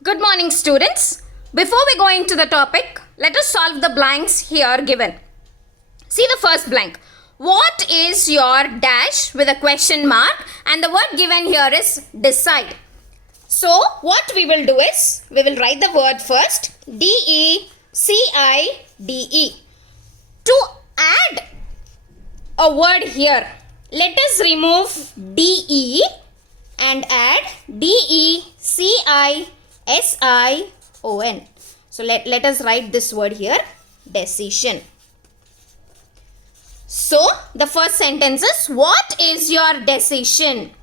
Good morning, students. Before we go into the topic, let us solve the blanks here given. See the first blank. What is your dash with a question mark, and the word given here is decide. So what we will do is, we will write the word first, decide. To add a word here, let us remove de and add decision. So let us write this word here, decision. So the first sentence is, what is your decision?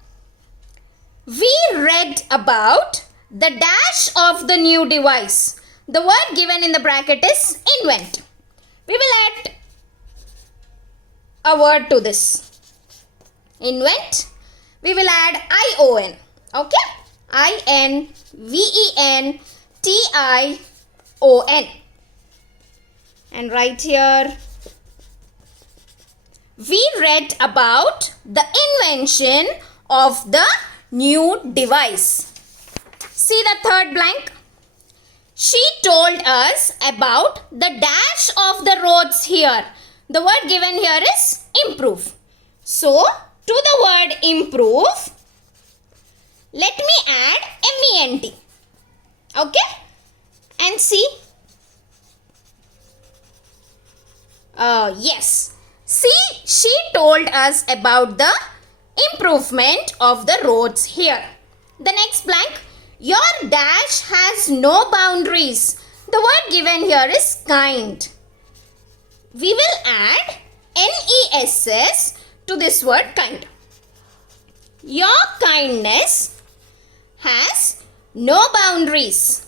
We read about the dash of the new device. The word given in the bracket is invent. We will add a word to this. Invent. We will add ION. Okay? INVENTION. And right here, we read about the invention of the new device. See the third blank. She told us about the dash of the roads here. The word given here is improve. So, to the word improve, let me add MENT. Okay? And see. Yes. See, she told us about the improvement of the roads here. The next blank. Your dash has no boundaries. The word given here is kind. We will add NESS to this word kind. Your kindness has no boundaries.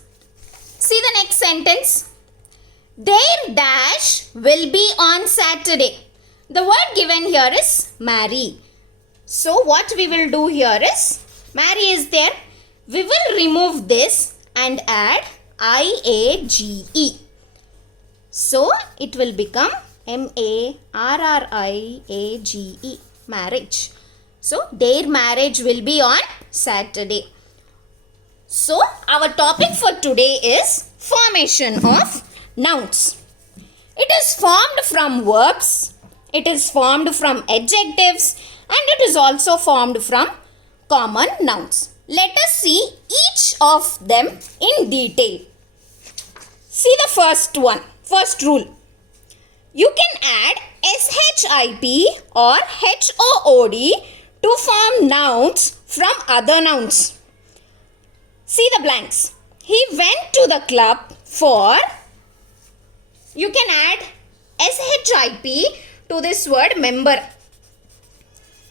See the next sentence. Their dash will be on Saturday. The word given here is marry. So what we will do here is, marry is there. We will remove this and add IAGE. So it will become MARRIAGE, marriage. So their marriage will be on Saturday. So our topic for today is formation of nouns. It is formed from verbs, it is formed from adjectives, and it is also formed from common nouns. Let us see each of them in detail. See the first one, first rule. You can add SHIP or HOOD to form nouns from other nouns. See the blanks. He went to the club for, you can add SHIP to this word member.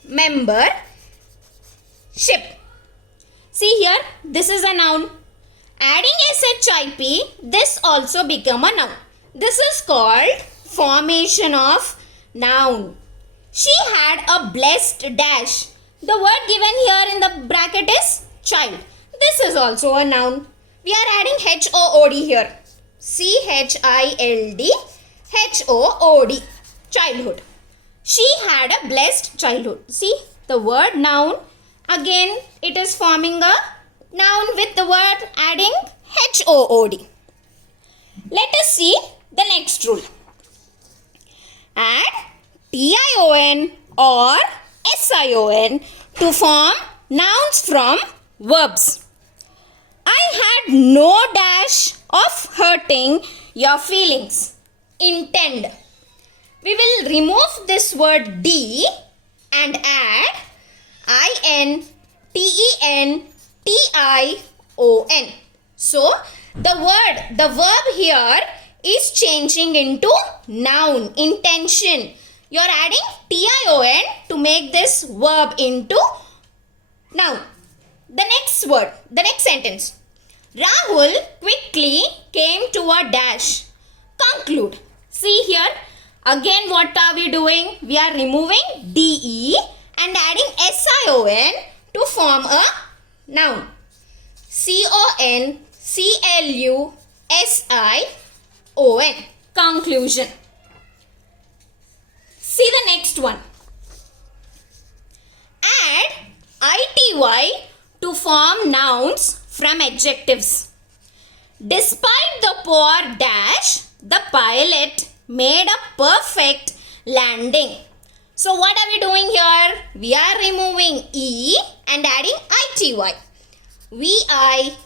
Membership. See here, this is a noun. Adding SHIP, this also become a noun. This is called formation of noun. She had a blessed dash. The word given here in the bracket is child. This is also a noun. We are adding HOOD here. CHILD, HOOD, childhood. She had a blessed childhood. See the word noun. Again, it is forming a noun with the word adding HOOD. Let us see the next rule. Add TION or SION to form nouns from verbs. I had no dash of hurting your feelings. Intend. We will remove this word D and add INTENTION. So, the verb here is changing into noun, intention. You are adding TION to make this verb into noun. The next word, the next sentence. Rahul quickly came to a dash. Conclude. See here, again what are we doing? We are removing DE and adding SION to form a noun. CONCLUSION. Conclusion. See the next one. Add ITY to form nouns from adjectives. Despite the poor dash, the pilot made a perfect landing. So what are we doing here? We are removing E and adding ITY. VISIBILITY.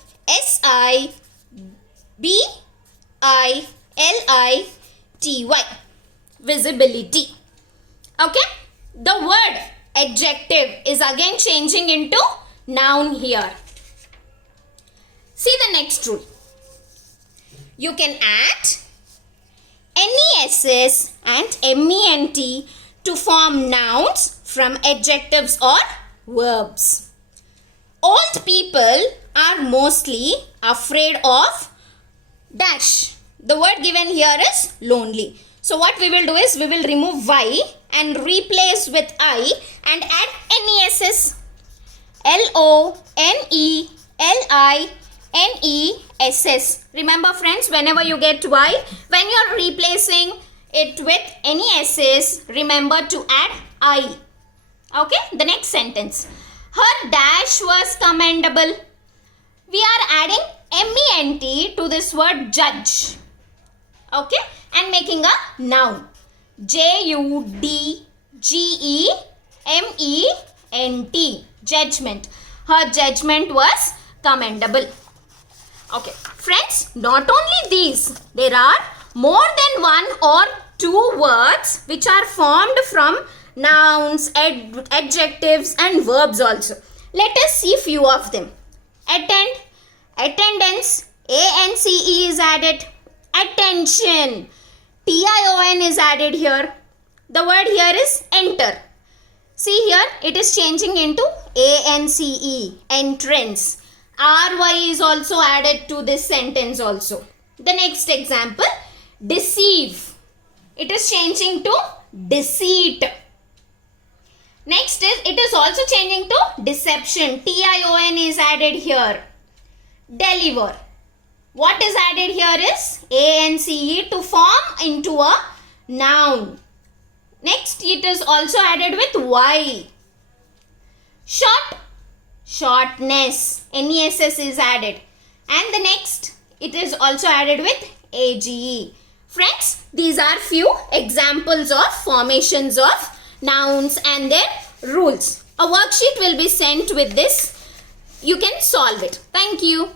Visibility. Okay? The word adjective is again changing into noun here. See the next rule. You can add NESS and MENT to form nouns from adjectives or verbs. Old people are mostly afraid of dash. The word given here is lonely. So what we will do is we will remove Y and replace with I and add NESS. LONELINESS. Remember friends, whenever you get Y, when you are replacing it with NESS, remember to add I. Okay, the next sentence. Her dash was commendable. We are adding MENT to this word judge. Okay, and making a noun. JUDGEMENT. Judgment. Her judgment was commendable. Okay, friends, not only these, there are more than one or two words which are formed from nouns, adjectives and verbs also. Let us see few of them. Attend, attendance, ANCE is added. Attention, TION is added here. The word here is enter. See here, it is changing into ANCE, entrance. RY is also added to this sentence also. The next example, deceive. It is changing to deceit. Next is, it is also changing to deception. TION is added here. Deliver. What is added here is ANCE to form into a noun. Next, it is also added with Y. Short, shortness. NESS is added. And the next, it is also added with AGE. Friends, these are few examples of formations of nouns and their rules. A worksheet will be sent with this. You can solve it. Thank you.